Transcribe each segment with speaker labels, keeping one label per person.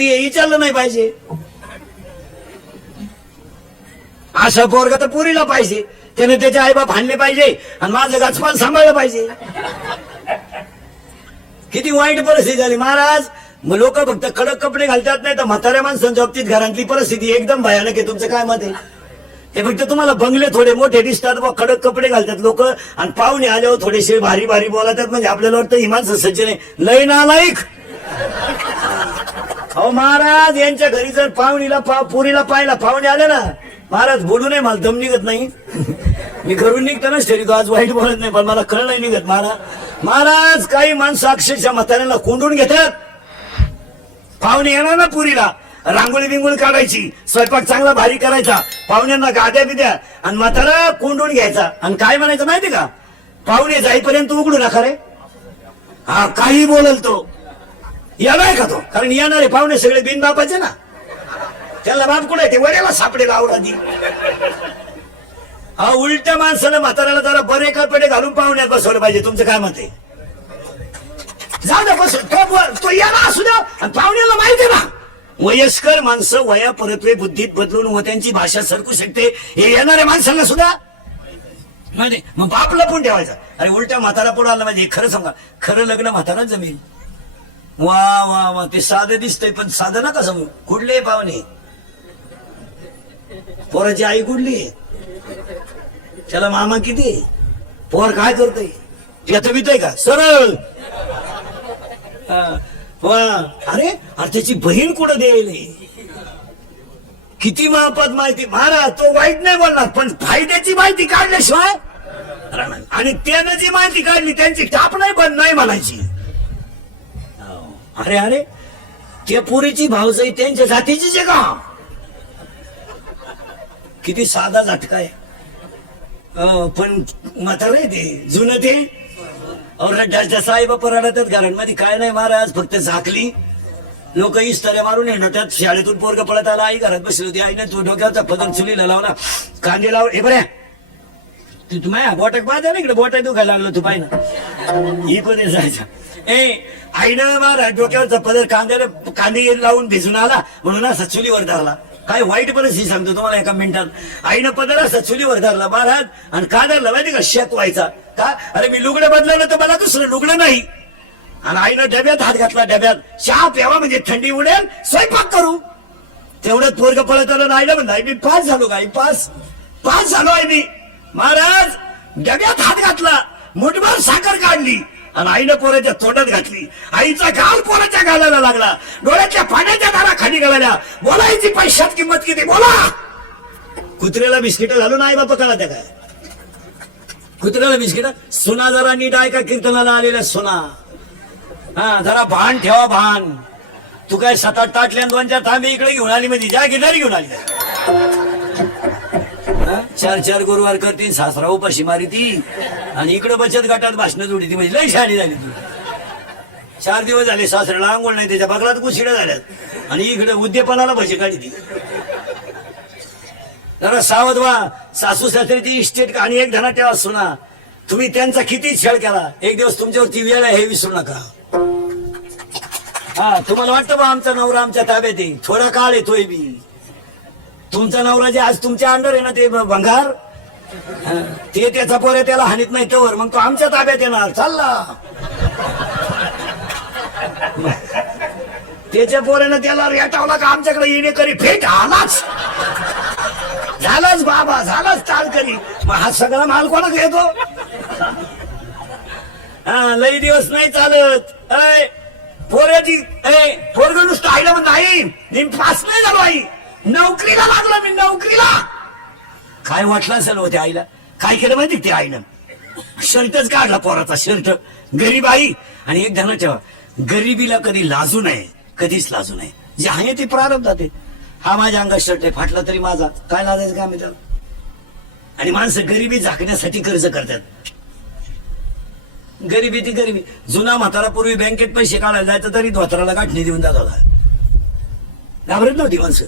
Speaker 1: ते विचारलं नाही पाहिजे. असं पोरगा तर पुरीला पाहिजे. त्याने त्याचे आईबाप हाणले पाहिजे आणि माझं गाचपान सांभाळलं पाहिजे. किती वाईट परिस्थिती झाली. महाराज मग लोक फक्त कडक कपडे घालतात नाही तर म्हाताऱ्या माणसांच्या बाबतीत घरांतली परिस्थिती एकदम भयानक आहे. तुमचं काय मत आहे? ते फक्त तुम्हाला बंगले थोडे मोठे दिसतात व कडक कपडे घालतात लोक आणि पाहुणे आल्यावर थोडेसे भारी भारी बोलतात. म्हणजे आपल्याला वाटतं ही माणसं सज्जन आहे लय नालायक. अहो महाराज यांच्या घरी जर पाहुणीला पा पुरीला पाहिला पाहुणे आले ना महाराज बोलू नये मला दम निघत नाही. मी घरून निघतानाच ठरतो आज वाईट बोलत नाही पण मला कळ नाही निघत महाराज महाराज काही माणसं अक्षरशः म्हाताऱ्याला कोंडून घेतात. पाहुणे येणार ना पुरीला रांगोळी बिंगोळी काढायची स्वयंपाक चांगला भारी करायचा पाहुण्यांना गाद्या बिद्या आणि म्हातारा कोंडून घ्यायचा. आणि काय म्हणायचं माहिती का? पाहुणे जाईपर्यंत उघडू नका रे. हा काही बोलल तो. येणार का तो. कारण येणारे पाहुणे सगळे बिनबापाचे ना. त्याला बाप कुठे ते वड्याला सापडेल आवडादी हा उलट्या माणसानं म्हाताऱ्याला जरा बरे कपडे घालून पाहुण्यात बसवलं पाहिजे. तुमचं काय मत आहे? जाऊ बस. तो तो याला असू द्या आणि पाहुण्याला माहिती ना वयस्कर माणसं वया परत्वे बुद्धीत बदलून व त्यांची भाषा सरकू शकते. हे येणाऱ्या माणसांना सुद्धा. माहिती मग बापला पण ठेवायचा. अरे उलट्या म्हातारा पुढे आला म्हणजे खरं सांगा. खरं लग्न म्हातारा जमीन वा वा वा ते साधं दिसतंय पण साधं नका कसं कुठले पाहुणे. पोराची आई कुठली त्याला मामा किती? पोर काय करतोय? त्याचं भीतय का? सरळ. हा. वा. अरे अरे त्याची बहीण कुठं देईल किती महापद माहिती. महाराज तो वाईट नाही बोलणार पण फायद्याची माहिती काढल्याशिवाय? आणि त्यानं जी माहिती काढली त्यांची टाप नाही पण नाही म्हणायची. अरे अरे त्या पुरीची भावसाई त्यांच्या जातीचीच आहे का? किती साधा झटका आहे. अं, पण म्हातार नाही ते जुनं ते. और साहेब रडतात घरांमध्ये काय नाही महाराज फक्त झाकली. लोक इस्तऱ्या मारून येणार शाळेतून पोरग पळत आला आई घरात बसली होती आईने तो डोक्याचा पदर चुलीला लावला. कांदे लावले हे बऱ्या तू तुम्हाला बोटाक माझ्या ना इकडे बोटा दुखायला लागलो तू पाहिजे ही पण जायचं. ए आईनं मला डोक्यावरचा पदर कांद्याला कांदे लावून भिजून आला म्हणून असा चुलीवर धरला. काय वाईट परिस्थिती सांगतो तुम्हाला एका मिनिटात. आईनं पदरा असा चुलीवर धरला महाराज आणि का धरला माहिती का शेक व्हायचा. का? अरे मी लुगडं बदलवलं तर मला दुसरं लुगडं नाही. आणि आईनं डब्यात हात घातला डब्यात. चहा प्यावा म्हणजे थंडी उडेल स्वयंपाक करू. तेवढं पोरग पळत आलं आईला म्हणलं आई मी पास झालो का आई पास. पास झालो आहे मी. महाराज डब्यात हात घातला मुठभर साखर काढली आणि आईनं पोराच्या तोंडात घातली. आईचा गाल पोराच्या गालाला लागला. डोळ्याच्या पाण्याच्या दारा खाली गळाल्या बोलायची पैशात किंमत किती? बोला! कुत्र्याला बिस्किट घालून आई बापा कळा त्या काय? कुत्र्याला बिस्किट? सुना जरा नीट ऐका कीर्तनाला आलेल्या सुना. हा जरा भान ठेवा भान. तू काय सात आठ ताटल्या दोन चार थांबे इकडे घेऊन आली म्हणजे? जा गिनारी घेऊन आली. चार चार गुरुवार करते सासरा उपाशी मारी ती. आणि इकडे बचत गटात भाषण जोडी ती म्हणजे लय शाणी झाली तू. चार दिवस झाले सासऱ्याला आंघोळ नाही त्याच्या बगलात कुशिड्या झाल्यात. आणि इकडे उद्यापनाला भजी काढी ती. जरा सावध व्हा. सासू सासऱ्याची इस्टेट आणि एक धना ठेवा सुना. तुम्ही त्यांचा किती छळ केला. एक दिवस तुमच्यावरती वेळ आहे हे विसरू नका. हा तुम्हाला वाटतं बा आमचा नवरा आमच्या ताब्यात आहे? थोडा काळ येतोय बी तुमचा नवरा जे आज तुमच्या अंडर आहे ना ते भंगार? ते त्याचा पोरे त्याला हानीत नाही तेवर. मग तो आमच्या ताब्यात येणार. चालला. त्याच्या पोऱ्यानं त्याला रेटावला का आमच्याकडे येणे करी? फेट आलाच. झालाच बाबा झालाच चाल करी मग हा सगळा माल कोणा येतो? हा लई दिवस नाही चालत. अय पोऱ्याची ऐ पोरग नुसतं आईला म्हणत आई पास नाही झालो आई. नोकरीला लागलो मी नोकरीला. काय वाटलं असेल हो आईला? काय केलं माहिती ते आईनं? शर्टच काढला पोराचा शर्ट. गरीब आई. आणि एक ध्यानात ठेवा गरिबीला कधी लाजू नये कधीच लाजू नये. जे आहे ते प्रारंभ जाते हा माझ्या अंगात शर्ट आहे फाटला तरी माझा. काय लाजायचं का आहे त्याला? आणि माणसं गरिबी झाकण्यासाठी कर्ज करतात. गरिबी ती गरिबी. जुना म्हातारा पूर्वी बँकेत पैसे काढायला जायचं तरी धोत्राला गाठणी देऊन जात होता. घाबरत नव्हती माणसं.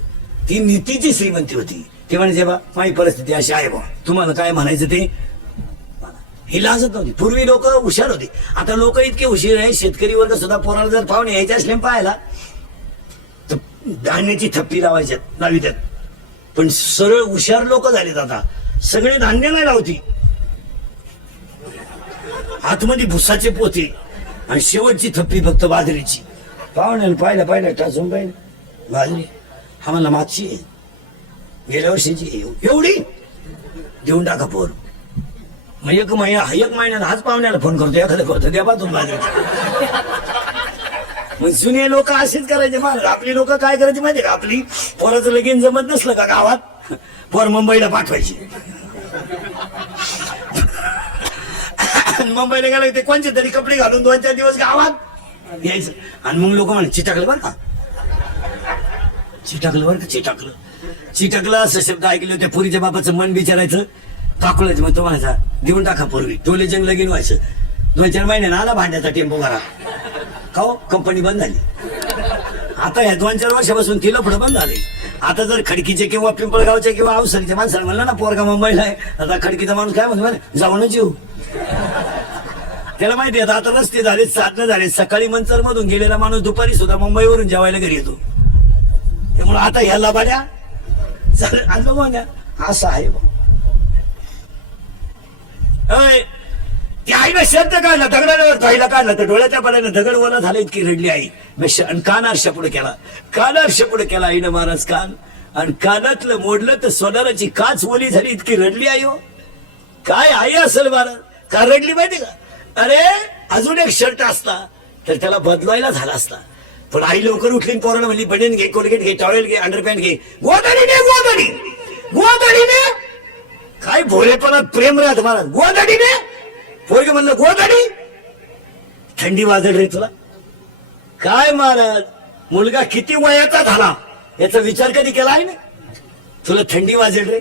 Speaker 1: ती नीतीची श्रीमंती होती. ते म्हणजे बा माझी परिस्थिती अशी आहे बा तुम्हाला काय म्हणायचं ते? ही लाजत नव्हती. पूर्वी लोक हुशार होते. आता लोक इतके हुशीर आहे शेतकरी वर्ग सुद्धा पोराला जर पाहुणे यायचे असले पाहायला तर धान्याची थप्पी लावायच्यात लावित्यात पण सरळ हुशार लोक झालेत आता. सगळे धान्य नाही लावती. आतमध्ये भुसाचे पोते आणि शेवटची थप्पी फक्त बाजरीची. पाहुण्याला पाहिलं पाहिलं टाचून पाहिलं बाजरी. हा मला मागची आहे गेल्या वर्षीची एवढी देऊन टाका पोर. मग एक महिना एक महिन्यात हाच पाहुण्याला फोन करतो एखादा करतो द्या बा तुम्ही मग जुने लोक असेच करायचे महाराज आपली लोक काय करायची माहिती का? आपली पोराचं लगीन जमत नसलं का गावात? पोर मुंबईला पाठवायची. आणि मुंबईला गेला की ते कोणते तरी कपडे घालून दोन चार दिवस गावात यायचं. आणि मग लोक म्हणे चिटाकलं बरं का? चिटकलं बरं का चिटकलं. चिटकलं असं शब्द ऐकले होते. पुरीच्या बापाचं मन विचारायचं काकुळाचं मग तो म्हणायचा देऊन टाका पूर्वी. टोले जंग लगीन व्हायचं दोन चार महिन्यानं आला भांड्याचा टेम्पो घरा. का हो? कंपनी बंद झाली. आता ह्या दोन चार वर्षापासून तिला पुढे बंद झाले. आता जर खडकीचे किंवा पिंपळगावचे किंवा औसरीच्या माणसाला म्हणलं ना पोरगा मुंबईला आहे आता खडकीचा माणूस काय म्हणतो जाऊनच येऊ. त्याला माहिती आहे आता रस्ते झाले साधनं झाले सकाळी मंचर मधून गेलेला माणूस दुपारी सुद्धा मुंबईवरून जेवायला घरी येतो. त्यामुळे आता ह्याला बाड्या चालेल आलं बघू असं आहे बुवा. अय, ती आईनं शब्द काढला दगडावर पाहिला काढला. तर डोळ्याच्या पाण्यानं दगड वर झाला इतकी रडली आई. बेश- आणि पुढे केला. कान आरशा पुढे केला आईनं महाराज कान. आणि कानातलं मोडलं तर सोनाराची काच ओली झाली इतकी रडली आई हो. काय आई असेल महाराज? का रडली माहिती का? अरे अजून एक शर्ट असता तर त्याला बदलायला झाला असता. पण आई लवकर उठली पोरानं म्हणली बनेन घे कोलगेट घे टॉवेल घे अंडरपॅन्ट घे. गोदडीने गोदडी. गोदडीने काय भोलेपणात प्रेम राहत महाराज. गोदडीने पोरगे म्हणलं गोदडी. थंडी वाजड रे तुला. काय महाराज मुलगा किती वयाचा झाला? याचा विचार कधी केला आहे ना तुला थंडी वाजेल रे.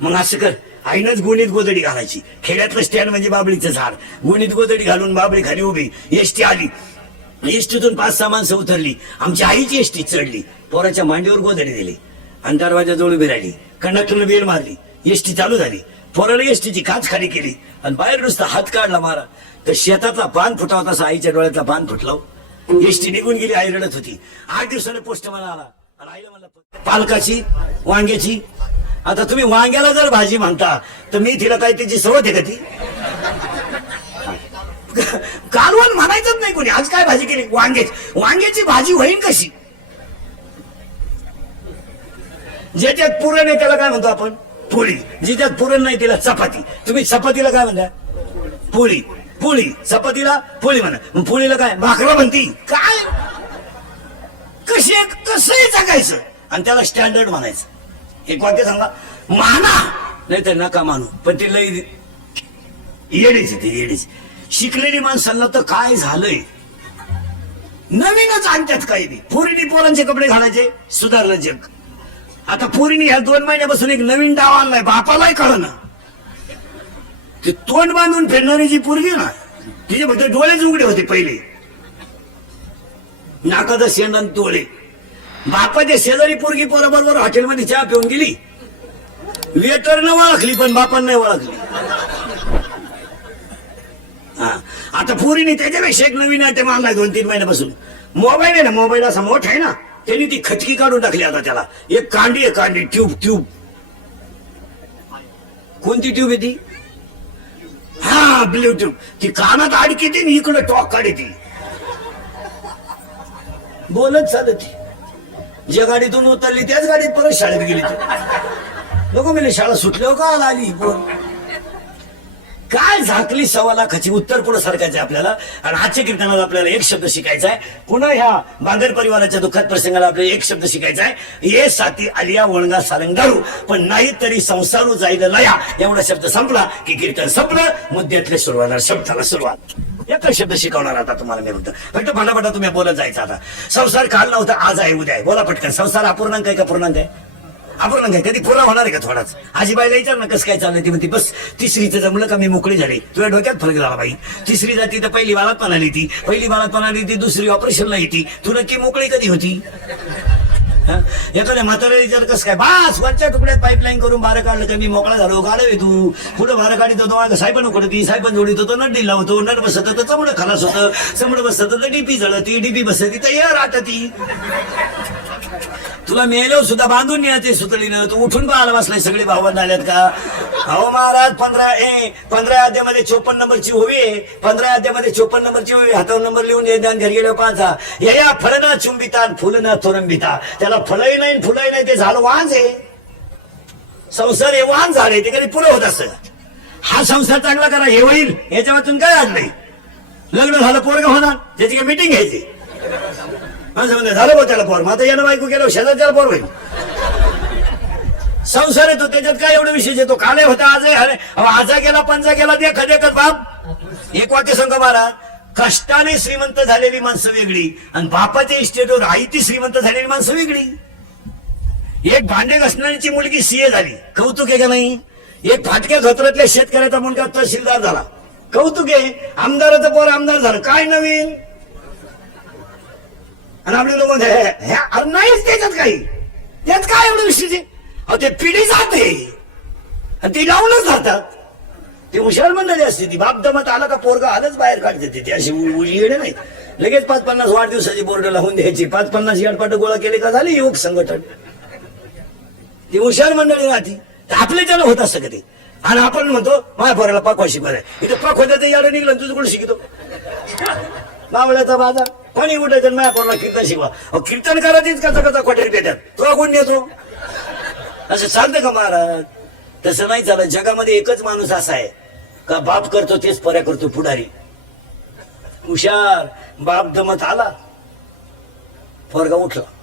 Speaker 1: मग असं कर आईनच गुणीत गोदडी घालायची. खेड्यातलं स्टँड म्हणजे बाबळीचं झाड. गुणीत गोदडी घालून बाबळी खाली उभी. एसटी आली. एसटीतून पाच सहा माणसं उतरली. आमची आईची एसटी चढली. पोराच्या मांडीवर गोदडी दिली. आणि दरवाजाजवळ उभी राहिली कंडक्टरनं बेल मारली. एसटी चालू झाली. पोराला एसटीची काच खाली केली. आणि बाहेर नुसता हात काढला मारा. तर शेतातला पान फुटावा तसा आईच्या डोळ्यातला पान फुटलाव एसटी हो. निघून गेली आई रडत होती. आठ दिवसाने मला आला. आणि आईला म्हणलं पालकाची वांग्याची? आता तुम्ही वांग्याला जर भाजी म्हणता तर मी तिला काय त्याची सवत आहे का ती? कालवण म्हणायचंच नाही कोणी. आज काय भाजी केली? वांग्याची. वांग्याची भाजी होईल कशी? ज्याच्यात पुरण आहे त्याला काय म्हणतो आपण? पोळी. जिच्यात पुरण नाही त्याला चपाती. तुम्ही चपातीला काय म्हणता? पोळी. पोळी. चपातीला पोळी म्हणा. पोळीला काय? भाकरा म्हणती. काय? कशी कसंही जगायचं. आणि त्याला स्टँडर्ड म्हणायचं. एक वाक्य सांगा. माना. नाही तर नका मानू. पण ते लई येडीच आहे ते येडीच. शिकलेली माणसांना तर काय झालंय? नवीनच आणतात काही नाही पोरीनी पोरांचे कपडे घालायचे सुधारलं जग. आता पोरीनी ह्या दोन महिन्यापासून एक नवीन डाव आणलाय बापालाही कळना. ते तोंड बांधून फिरणारी जी पोरगी ना तिचे फक्त डोळेच उघडे होते पहिले. नाकाचा शेंडा आणि डोळे. बापाच्या शेजारी पोरगी पोराबरोबर हॉटेलमध्ये चहा पिऊन गेली. वेटरनं ओळखली पण बापांना ओळखली. आता पोरीने त्याच्यापेक्षा एक नवीन आयटम आणलाय दोन तीन महिन्यापासून. मोबाईल आहे ना मोबाईल असा मोठा आहे ना त्यांनी ती खटकी काढून टाकली आता त्याला. एक कांडी आहे कांडी ट्यूब ट्यूब. कोणती ट्यूब आहे ती? हा ब्ल्यू ट्यूब. ती कानात अडकी ती इकडे टॉक काढे ती. बोलत चालत ती. ज्या गाडीतून उतरली त्याच गाडीत परत शाळेत गेली ती. लोक म्हणजे शाळा सुटल्यावर का आला आली? बोल काय झाकली सव्वा लाखाची? उत्तर पुढे सरकायचं आपल्याला. आणि आजच्या कीर्तनाला आपल्याला एक शब्द शिकायचा आहे. पुन्हा ह्या बांगर परिवाराच्या दुःखात प्रसंगाला आपल्याला एक शब्द शिकायचा आहे. ये साथी आलिया वणगा सारंगारू. पण नाही तरी संसारू जाईल लया. एवढा शब्द संपला की कीर्तन संपलं. मुद्द्यातले सुरुवात शब्दाला सुरुवात. एकच शब्द शिकवणार आता तुम्हाला मी म्हणतो. फक्त फटाफटा तुम्ही बोलत जायचं आता. संसार काल नव्हता आज आहे उद्या आहे. बोला पटकन. संसार अपूर्णांक आहे का पूर्णांक आहे? आपण काय कधी पुरा होणार आहे का थोडाच? आजीबाईला विचार ना कसं काय चाललंय ती म्हणते बस तिसरीचं जमलं का मी मोकळी झाली? तुझ्या डोक्यात फरक झाला बाई. तिसरी जाती तर पहिली बाळात पण आली ती. पहिली बाळात पण आली ती दुसरी ऑपरेशनला येते. तू नक्की मोकळी कधी होती? एखाद्या म्हाताऱ्या विचार कसं काय? बास वरच्या तुकड्यात पाईपलाईन करून बारा काढलं का मी मोकळा झालो गाडवे तू. पुढे बारा काढित होतो सायपण उकडती सायपण जोडीत होतो नट दिला होतो नट बसत तर चमडं खलास होतं. चमडं बसत तर डीपी जळती डीपी बसती तर एअर आटती तुला मेलो सुद्धा बांधून न्यायचे सुतळीनं. तू उठून पाहायला बसलाय सगळे भावंड आल्यात का? अहो महाराज पंधरा ए पंधरा अध्यामध्ये चोपन्न नंबरची होवी पंधरा अध्यामध्ये चोपन्न नंबरची होवी हातावर नंबर लिहून ये आणि घरी गेल्यावर पाहा या या फळना चुंबिता फुलना थोरंबिता. त्याला फळही नाही फुलही नाही ते झालं वांज आहे. संसार हे वाहन झाले ते कधी पुढे होत असत. हा संसार चांगला करा हे होईल. याच्या वाचून काय आज नाही लग्न झालं पोरग होणार. त्याची काय मिटिंग घ्यायची. असं म्हणते झालं बघ त्याला पोर. मग आता यानं बायको गेलो शेजारच्याला पोर होईल. संसार येतो त्याच्यात काय एवढं विशेष येतो? काले होता आज आजा गेला पंजा गेला ते देखत बाप. एक वाक्य सांग महाराज कष्टाने श्रीमंत झालेली माणसं वेगळी आणि बापाच्या इस्टेटवर आई ती श्रीमंत झालेली माणसं वेगळी. एक भांडे घसणाऱ्याची मुलगी सीए झाली. कौतुक आहे का नाही? एक फाटक्या धोत्रातल्या शेतकऱ्याचा मुलगा तहसीलदार झाला. कौतुक आहे. आमदाराचं पोर आमदार झालं. काय नवीन? आणि आपले लोक म्हणते, हे- अरे नाहीच त्याच्यात काही. त्यात काय एवढं विशेष अहो ते पिढी जाते. आणि ती लावूनच जातात. ती हुशार मंडळी असते ती. बाप दमत आला का पोरगा आलंच बाहेर काढते ती. अशी उ- उजी येणे नाही. लगेच पाच पन्नास वाढदिवसाची बोर्ड लावून द्यायची. पाच पन्नास याडपाट गोळा केले का झाले? युवक संघटन. ती हुशार मंडळी राहती. आपले त्याला होत असतं कधी आणि आपण म्हणतो माझ्या पोराला पाकवा बरं इथं पाकवायचं याडं निघलं तुझं कोण शिकतो? मावळ्याचा बाजार. कोणी उठायचं आणि माझ्या पोराला कीर्तन शिकवा. अहो, कीर्तन करायचीच कसं कसा क्वाटेरी देतात तो कोण नेतो. असं चालतं का महाराज? तसं नाही चालत. जगामध्ये एकच माणूस असा आहे. का बाप करतो तेच पर्या करतो पुढारी. हुशार. बाप दमत आला. पोरगा उठला.